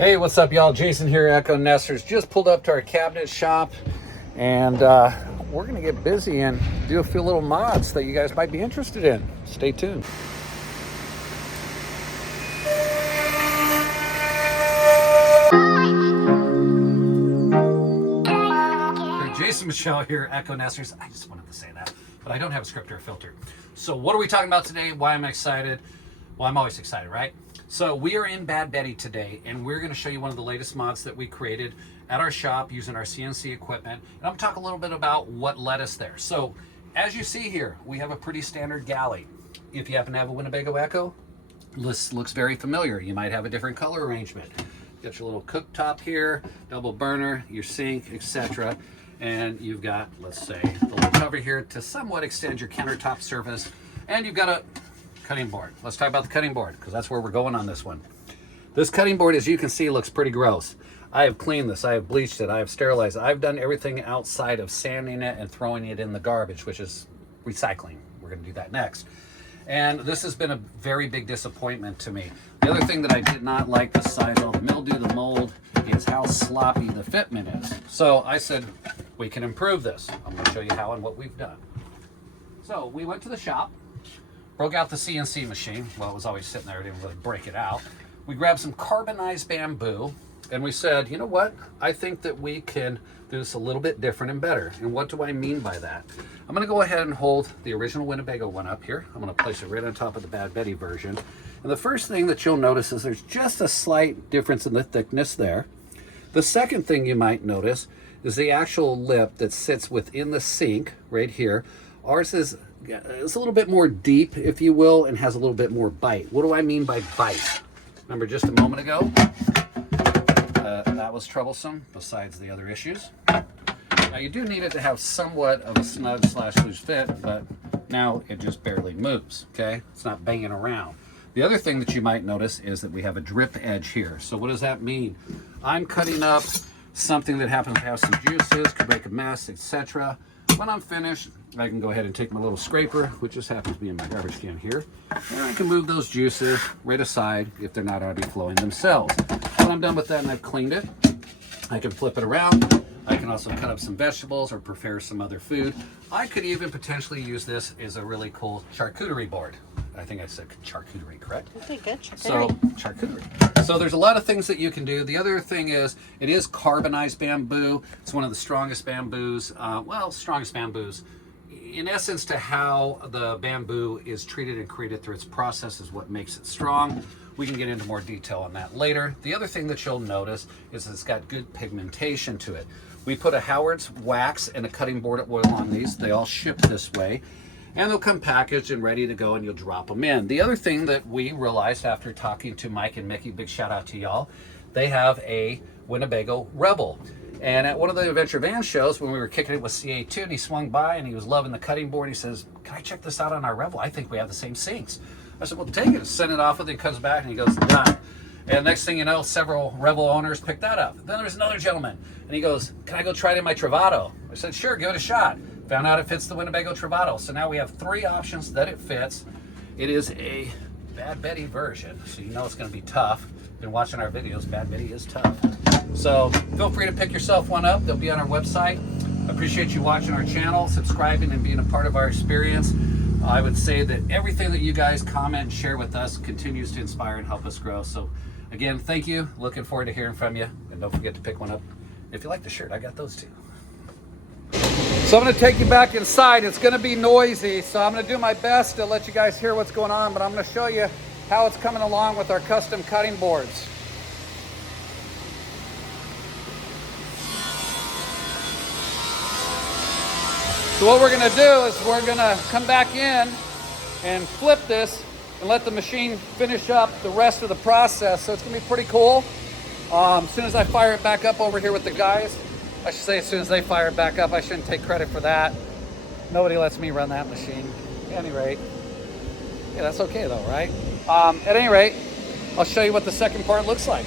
Hey, what's up, y'all? Jason here, EKKO Nesters. Just pulled up to our cabinet shop, and we're gonna get busy and do a few little mods that you guys might be interested in. Stay tuned. Jason Michelle here, EKKO Nesters. I just wanted to say that, but I don't have a script or a filter. So what are we talking about today? Why am I excited? Well, I'm always excited, right? So we are in Bad Betty today, and we're going to show you one of the latest mods that we created at our shop using our CNC equipment. And I'm going to talk a little bit about what led us there. So as you see here, we have a pretty standard galley. If you happen to have a Winnebago EKKO, this looks very familiar. You might have a different color arrangement. Got your little cooktop here, double burner, your sink, etc. And you've got, let's say, the little cover here to somewhat extend your countertop surface. And you've got a cutting board. Let's talk about the cutting board, because that's where we're going on this one. This cutting board, as you can see, looks pretty gross. I have cleaned this, I have bleached it, I have sterilized it. I've done everything outside of sanding it and throwing it in the garbage, which is recycling. We're going to do that next. And this has been a very big disappointment to me. The other thing that I did not like, besides all the mildew, the mold, is how sloppy the fitment is. So I said, we can improve this. I'm going to show you how and what we've done. So we went to the shop, broke out the CNC machine. Well, it was always sitting there, I didn't really break it out. We grabbed some carbonized bamboo, and we said, you know what? I think that we can do this a little bit different and better. And what do I mean by that? I'm gonna go ahead and hold the original Winnebago one up here. I'm gonna place it right on top of the Bad Betty version. And the first thing that you'll notice is there's just a slight difference in the thickness there. The second thing you might notice is the actual lip that sits within the sink right here. Ours is a little bit more deep, if you will, and has a little bit more bite. What do I mean by bite? Remember just a moment ago, that was troublesome, besides the other issues. Now you do need it to have somewhat of a snug / loose fit, but now it just barely moves, okay? It's not banging around. The other thing that you might notice is that we have a drip edge here. So what does that mean? I'm cutting up something that happens to have some juices, could make a mess, etc. When I'm finished, I can go ahead and take my little scraper, which just happens to be in my garbage can here, and I can move those juices right aside if they're not already flowing themselves. When I'm done with that and I've cleaned it, I can flip it around. I can also cut up some vegetables or prepare some other food. I could even potentially use this as a really cool charcuterie board. I think I said charcuterie, correct? Okay, good. Charcuterie. So, charcuterie. So there's a lot of things that you can do. The other thing is, it is carbonized bamboo. It's one of the strongest bamboos. Strongest bamboos. In essence, to how the bamboo is treated and created through its process is what makes it strong. We can get into more detail on that later. The other thing that you'll notice is it's got good pigmentation to it. We put a Howard's wax and a cutting board oil on these. They all ship this way. And they'll come packaged and ready to go, and you'll drop them in. The other thing that we realized after talking to Mike and Mickey, big shout out to y'all, they have a Winnebago Revel. And at one of the Adventure Van shows, when we were kicking it with CA2, and he swung by and he was loving the cutting board, he says, can I check this out on our Revel? I think we have the same sinks. I said, well, take it, send it off with it, he comes back and he goes, done. And next thing you know, several Revel owners picked that up. Then there's another gentleman, and he goes, can I go try it in my Travato? I said, sure, give it a shot. Found out it fits the Winnebago Travato. So now we have 3 options that it fits. It is a Bad Betty version, so you know it's going to be tough. Been watching our videos, Bad Betty is tough. So feel free to pick yourself one up. They'll be on our website. Appreciate you watching our channel, subscribing, and being a part of our experience. I would say that everything that you guys comment and share with us continues to inspire and help us grow. So again, thank you. Looking forward to hearing from you. And don't forget to pick one up. If you like the shirt, I got those too. So I'm going to take you back inside. It's going to be noisy, so I'm going to do my best to let you guys hear what's going on, but I'm going to show you how it's coming along with our custom cutting boards. So what we're going to do is we're going to come back in and flip this and let the machine finish up the rest of the process. So it's going to be pretty cool. As soon as I fire it back up over here with the guys, I should say as soon as they fire it back up, I shouldn't take credit for that. Nobody lets me run that machine. At any rate, yeah, that's okay though, right? At any rate, I'll show you what the second part looks like.